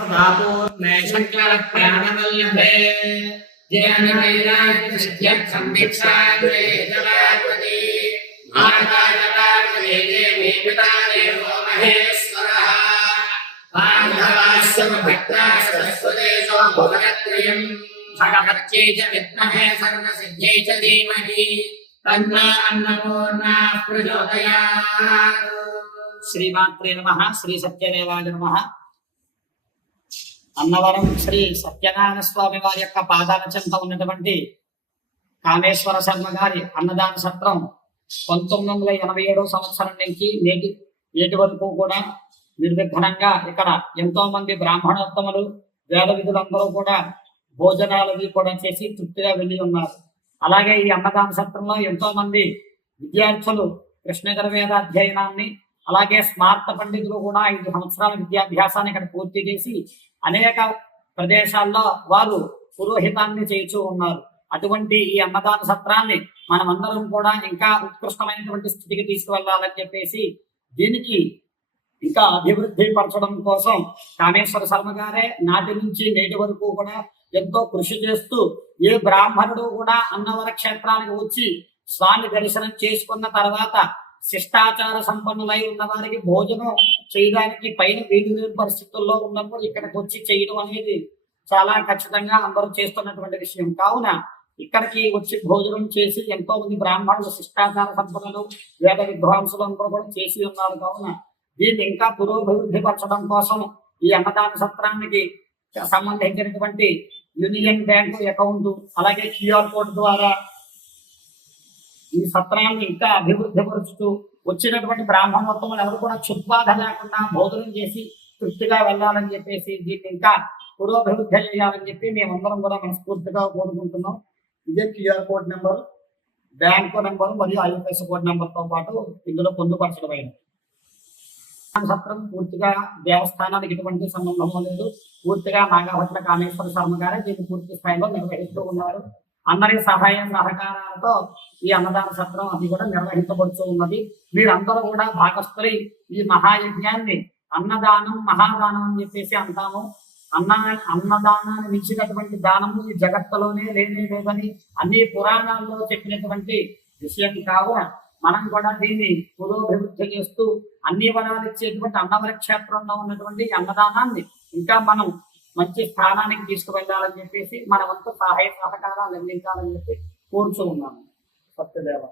पूर्णे शङ्करप्राणवल्लभे जयनवैराग्यसिद्ध्यर्थं दीक्षाद्वैतवाग्वती माताजटार्वती देवी पिता देवो महेश्वरः बान्धवाश्रमभक्ता सरस्वतेषु भुवनत्रयम् भगवत्यै च विद्महे सर्वसिद्ध्यै च धीमहि तन्नो अन्नपूर्णा प्रचोदयात्। श्रीमात्रे नमः। श्री सत्यदेवाय नमः। అన్నవరం శ్రీ సత్యనారాయణ స్వామి వారి యొక్క పాదాల చెంత ఉన్నటువంటి కామేశ్వర శర్మ గారి అన్నదాన సత్రం 1987 సంవత్సరం నుంచి నేటి వరకు కూడా నిర్విఘ్నంగా ఇక్కడ ఎంతో మంది బ్రాహ్మణోత్తములు వేద విధులందరూ కూడా భోజనాలవి కూడా చేసి తృప్తిగా వెళ్ళి ఉన్నారు. అలాగే ఈ అన్నదాన సత్రంలో ఎంతో మంది విద్యార్థులు కృష్ణగర వేదాధ్యయనాన్ని అలాగే స్మార్త పండితులు కూడా 5 సంవత్సరాల విద్యాభ్యాసాన్ని ఇక్కడ పూర్తి చేసి అనేక ప్రదేశాల్లో వారు పురోహితాన్ని చేయించూ ఉన్నారు. అటువంటి ఈ అన్నదాన సత్రాన్ని మనమందరం కూడా ఇంకా ఉత్కృష్టమైనటువంటి స్థితికి తీసుకువెళ్ళాలని చెప్పేసి దీనికి ఇంకా అభివృద్ధి పరచడం కోసం కామేశ్వర శర్మ గారే నాటి నుంచి నేటి వరకు కూడా ఎంతో కృషి చేస్తూ ఏ బ్రాహ్మణుడు కూడా అన్నవర క్షేత్రానికి వచ్చి స్వామి దర్శనం చేసుకున్న తర్వాత శిష్టాచార సంపన్నులై ఉన్న వారికి భోజనం చేయడానికి పైన వీలు లేని పరిస్థితుల్లో ఉన్నప్పుడు ఇక్కడికి వచ్చి చేయడం అనేది చాలా ఖచ్చితంగా అందరూ చేస్తున్నటువంటి విషయం. కావున ఇక్కడికి వచ్చి భోజనం చేసి ఎంతో మంది బ్రాహ్మణులు శిష్టాచార సంపన్నులు వేద విద్వాంసులు అందరూ కూడా చేసి ఉన్నారు. కావున దీన్ని ఇంకా పురోభివృద్ధి పరచడం కోసం ఈ అన్నదాన సత్రానికి సంబంధించినటువంటి యూనియన్ బ్యాంకు అకౌంట్ అలాగే QR కోడ్ ద్వారా ఈ సత్రాన్ని ఇంకా అభివృద్ధి పరుచుతూ వచ్చినటువంటి బ్రాహ్మణోత్తములు ఎవరు కూడా క్షుద్బాధ లేకుండా భోజనం చేసి తృప్తిగా వెళ్ళాలని చెప్పేసి దీన్ని ఇంకా పురోభివృద్ధి చేయాలని చెప్పి మేమందరం కూడా మనస్ఫూర్తిగా కోరుకుంటున్నాం. ఇదే QR code number, bank number మరియు IFSC కోడ్ నెంబర్తో పాటు ఇందులో పొందుపరచడమైనది. సత్రం పూర్తిగా దేవస్థానానికి ఎటువంటి సంబంధం లేదు. పూర్తిగా నాగభట్ల కామేశ్వర శర్మ గారే దీన్ని పూర్తి స్థాయిలో నిర్వహిస్తూ ఉన్నారు. అందరి సహాయ సహకారాలతో ఈ అన్నదాన సత్రం అది కూడా నిర్వహించబడుతూ ఉన్నది. మీరందరూ కూడా భాగస్థులై ఈ మహాయజ్ఞాన్ని అన్నదానం మహాదానం అని చెప్పేసి అంటాము. అన్నదానాన్ని మించినటువంటి దానము ఈ జగత్తులోనే లేదని అన్ని పురాణాల్లో చెప్పినటువంటి విషయం కావున మనం కూడా దీన్ని పురోభివృద్ధి చేస్తూ అన్ని వరాలు ఇచ్చేటువంటి అన్నవర క్షేత్రంలో ఉన్నటువంటి అన్నదానాన్ని ఇంకా మనం మంచి స్థానానికి తీసుకువెళ్ళాలని చెప్పేసి మన వంతు సహాయ సహకారాలు అందించాలని చెప్పి కోరుచూ ఉన్నాము. సత్యదేవ.